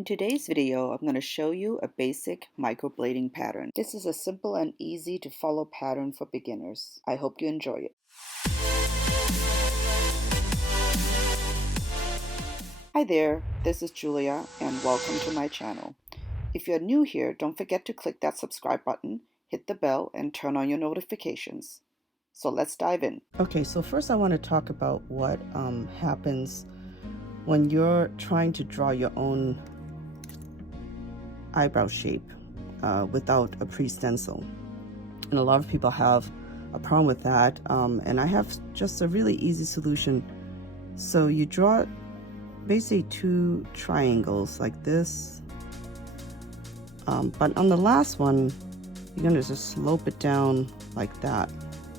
In today's video, I'm going to show you a basic microblading pattern. This is a simple and easy to follow pattern for beginners. I hope you enjoy it. Hi there, this is Julia and welcome to my channel. If you're new here, don't forget to click that subscribe button, hit the bell, and turn on your notifications. So let's dive in. Okay, so first I want to talk about what happens when you're trying to draw your own eyebrow shape without a pre-stencil. And a lot of people have a problem with that, and I have just a really easy solution. So you draw basically two triangles like this, but on the last one you're going to just slope it down like that.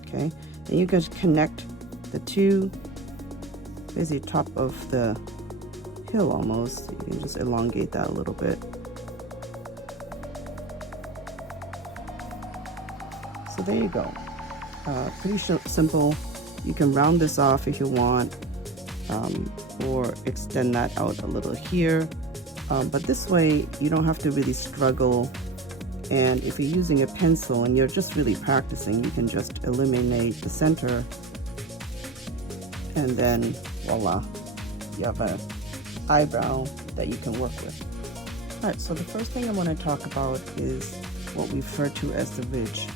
Okay, then you can connect the two, basically top of the hill almost. You can just elongate that a little bit. So there you go. Pretty simple. You can round this off if you want, or extend that out a little here. But this way you don't have to really struggle. And if you're using a pencil and you're just really practicing, you can just eliminate the center, and then voila, you have an eyebrow that you can work with. Alright, so the first thing I want to talk about is what we refer to as the ridge.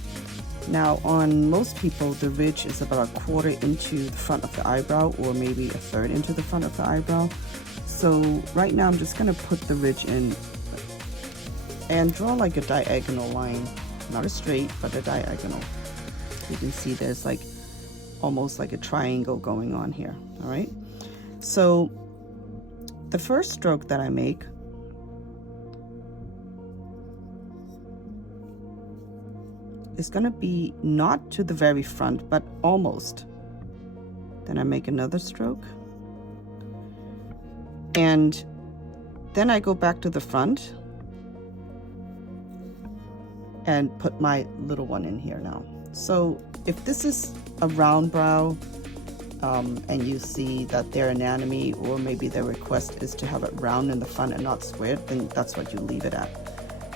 Now, on most people, the ridge is about 1/4 into the front of the eyebrow, or maybe 1/3 into the front of the eyebrow. So right now I'm just going to put the ridge in and draw like a diagonal line, not a straight, but a diagonal. You can see there's like almost like a triangle going on here. All right, so the first stroke that I make is going to be not to the very front, but almost. Then I make another stroke, and then I go back to the front and put my little one in here now. So if this is a round brow, and you see that their anatomy or maybe their request is to have it round in the front and not squared, then that's what you leave it at.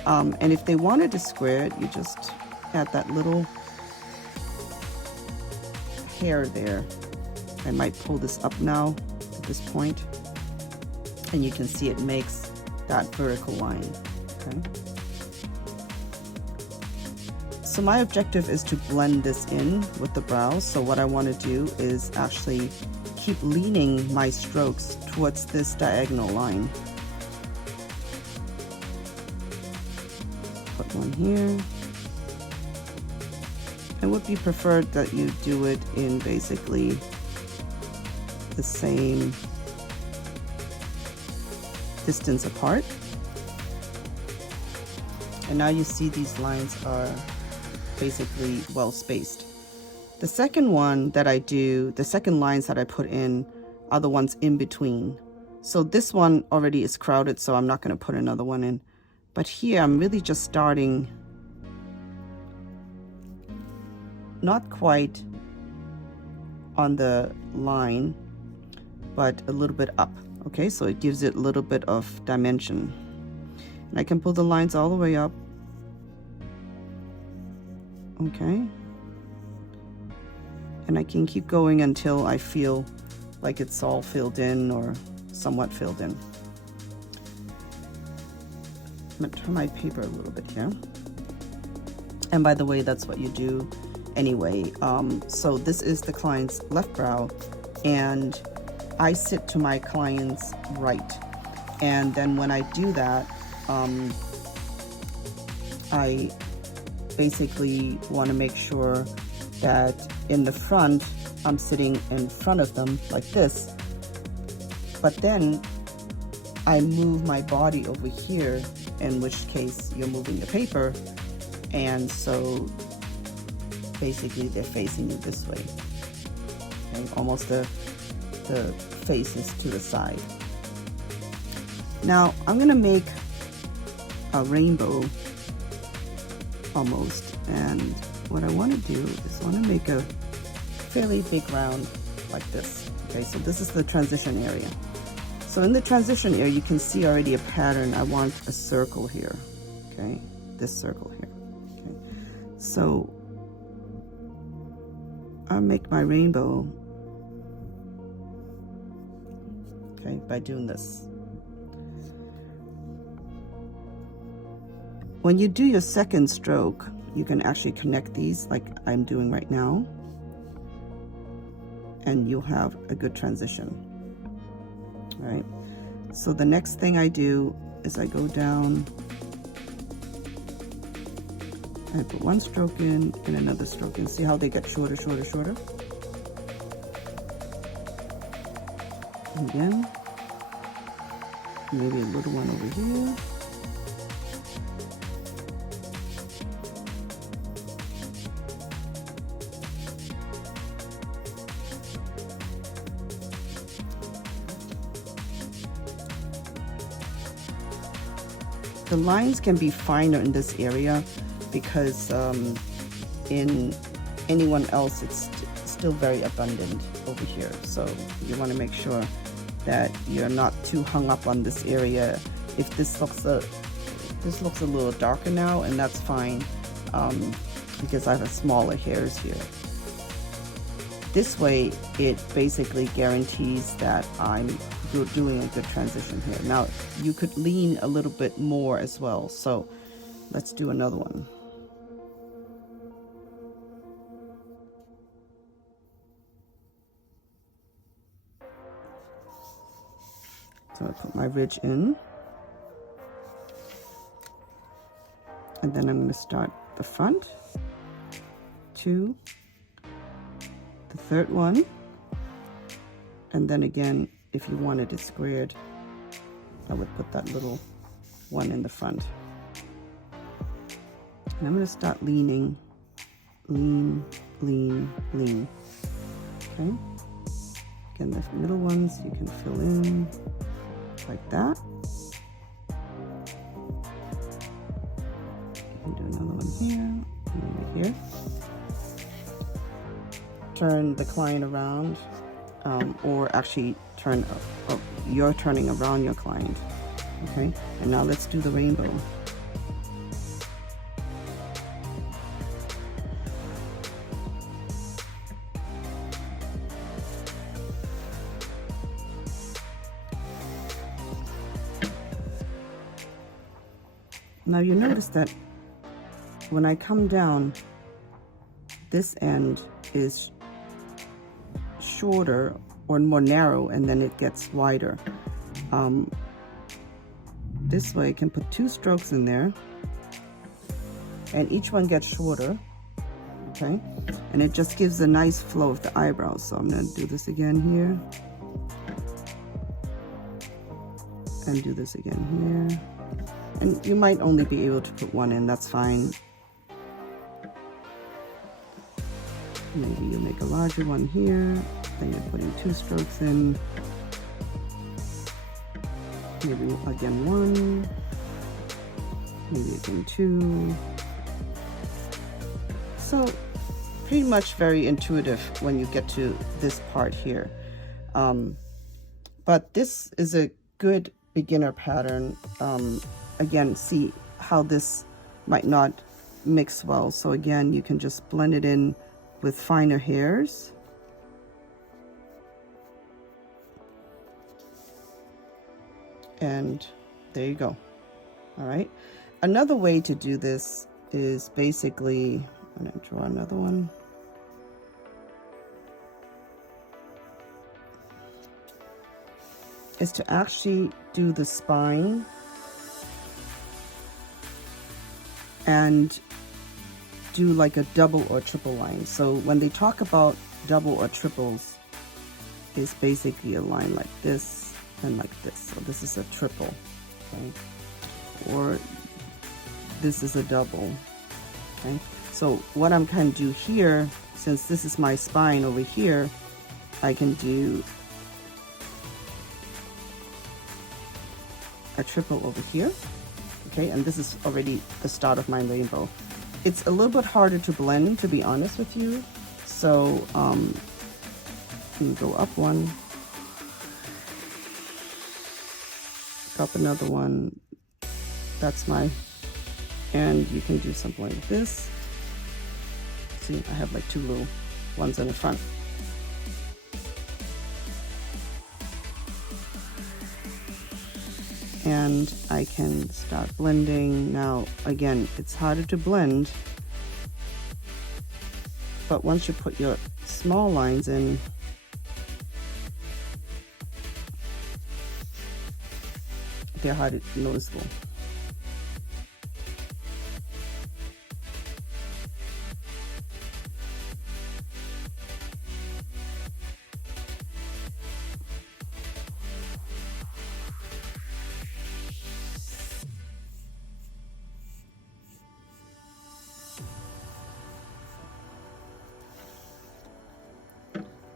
And if they wanted to square it, you just add that little hair there. I might pull this up now at this point, and you can see it makes that vertical line. Okay. So my objective is to blend this in with the brows. So what I want to do is actually keep leaning my strokes towards this diagonal line. Put one here. It would be preferred that you do it in basically the same distance apart. And now you see these lines are basically well spaced. The second one that I do, the second lines that I put in are the ones in between. So this one already is crowded, so I'm not going to put another one in. But here I'm really just starting not quite on the line, but a little bit up. Okay, so it gives it a little bit of dimension. And I can pull the lines all the way up. Okay, and I can keep going until I feel like it's all filled in or somewhat filled in. I'm going to turn my paper a little bit here. And by the way, that's what you do anyway. So this is the client's left brow, and I sit to my client's right. And then when I do that, I basically want to make sure that in the front I'm sitting in front of them like this, but then I move my body over here, in which case you're moving the paper, and so basically they're facing you this way. Okay? Almost the face is to the side. Now I'm gonna make a rainbow almost, and what I want to do is I want to make a fairly big round like this. Okay, so this is the transition area. So in the transition area, you can see already a pattern. I want a circle here, okay? This circle here, okay? So I'll make my rainbow, okay, by doing this. When you do your second stroke, you can actually connect these like I'm doing right now, and you'll have a good transition. All right, so the next thing I do is I go down, I put one stroke in and another stroke in. See how they get shorter, shorter, shorter? And again, maybe a little one over here. The lines can be finer in this area because in anyone else it's still very abundant over here. So you want to make sure that you're not too hung up on this area. If this looks a little darker now, and that's fine because I have smaller hairs here. This way it basically guarantees that I'm doing a good transition here. Now you could lean a little bit more as well, so let's do another one. So I put my ridge in, and then I'm going to start the front, 2, the third one, and then again, if you wanted it squared, I would put that little one in the front. And I'm going to start leaning, lean, lean, lean. Okay. Again, the middle ones you can fill in like that. You can do another one here and over here. Turn the client around, or actually turn, you're turning around your client. Okay, and now let's do the rainbow. Now you notice that when I come down, this end is shorter or more narrow, and then it gets wider. This way I can put 2 strokes in there, and each one gets shorter, okay? And it just gives a nice flow of the eyebrows. So I'm gonna do this again here, and do this again here. And you might only be able to put 1 in, that's fine. Maybe you make a larger one here, then you're putting 2 strokes in. Maybe again 1, maybe again 2. So pretty much very intuitive when you get to this part here. But this is a good beginner pattern. Again, see how this might not mix well. So again, you can just blend it in with finer hairs. And there you go. All right. Another way to do this is basically, I'm going to draw another one. Is to actually do the spine and do like a double or triple line. So when they talk about double or triples, it's basically a line like this and like this. So this is a triple, okay? Or this is a double, okay? So what I'm kind of do here, since this is my spine over here, I can do a triple over here, okay? And this is already the start of my rainbow. It's a little bit harder to blend, to be honest with you. So you go up 1, up another one. That's and you can do something like this. See, I have like two little ones in the front. And I can start blending. Now, again, it's harder to blend, but once you put your small lines in, they're hardly noticeable.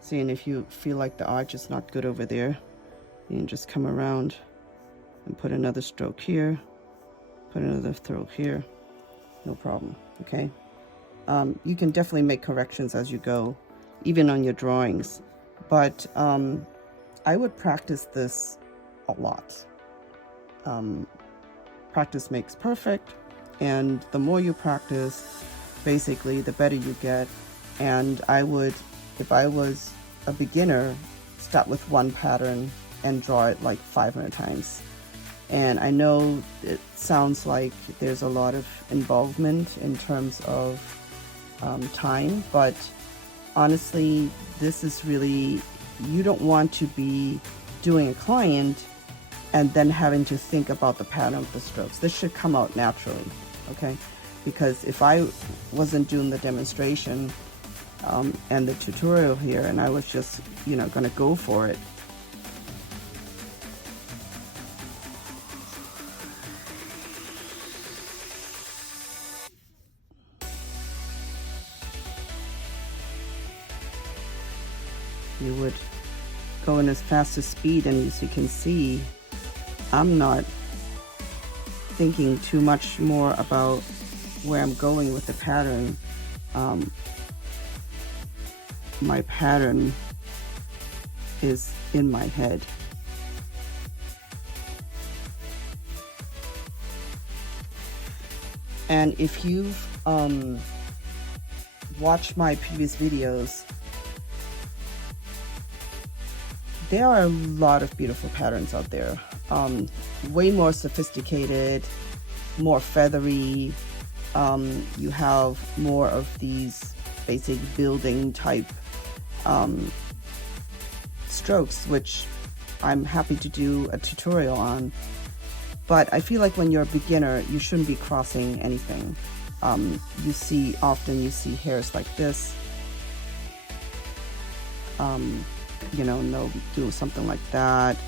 See, and if you feel like the arch is not good over there, you can just come around and put another stroke here, put another stroke here, no problem, okay? You can definitely make corrections as you go, even on your drawings, but I would practice this a lot. Practice makes perfect, and the more you practice, basically, the better you get. And I would, if I was a beginner, start with one pattern and draw it like 500 times. And I know it sounds like there's a lot of involvement in terms of time, but honestly, this is really, you don't want to be doing a client and then having to think about the pattern of the strokes. This should come out naturally, okay? Because if I wasn't doing the demonstration and the tutorial here, and I was just, you know, gonna go for it, you would go in as fast as speed, and as you can see, I'm not thinking too much more about where I'm going with the pattern. My pattern is in my head. And if you've watched my previous videos, there are a lot of beautiful patterns out there. Way more sophisticated, more feathery. You have more of these basic building type strokes, which I'm happy to do a tutorial on. But I feel like when you're a beginner, you shouldn't be crossing anything. Often you see hairs like this. You know, and they'll do something like that,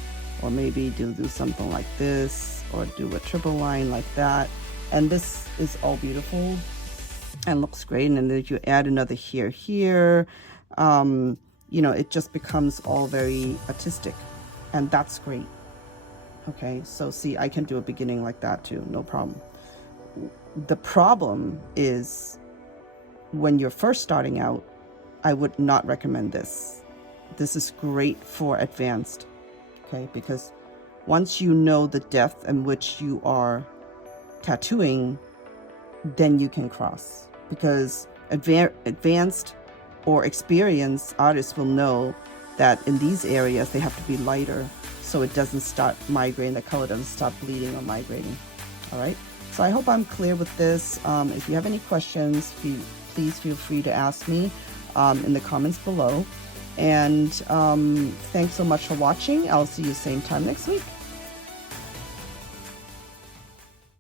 or maybe do something like this, or do a triple line like that. And this is all beautiful and looks great. And then if you add another hair here, you know, it just becomes all very artistic, and that's great. Okay, so see, I can do a beginning like that too, no problem. The problem is when you're first starting out, I would not recommend this. This is great for advanced, okay, because once you know the depth in which you are tattooing, then you can cross, because advanced or experienced artists will know that in these areas they have to be lighter so it doesn't start migrating, the color doesn't start bleeding or migrating. All right, so I hope I'm clear with this. If you have any questions, please feel free to ask me in the comments below. And thanks so much for watching. I'll see you same time next week.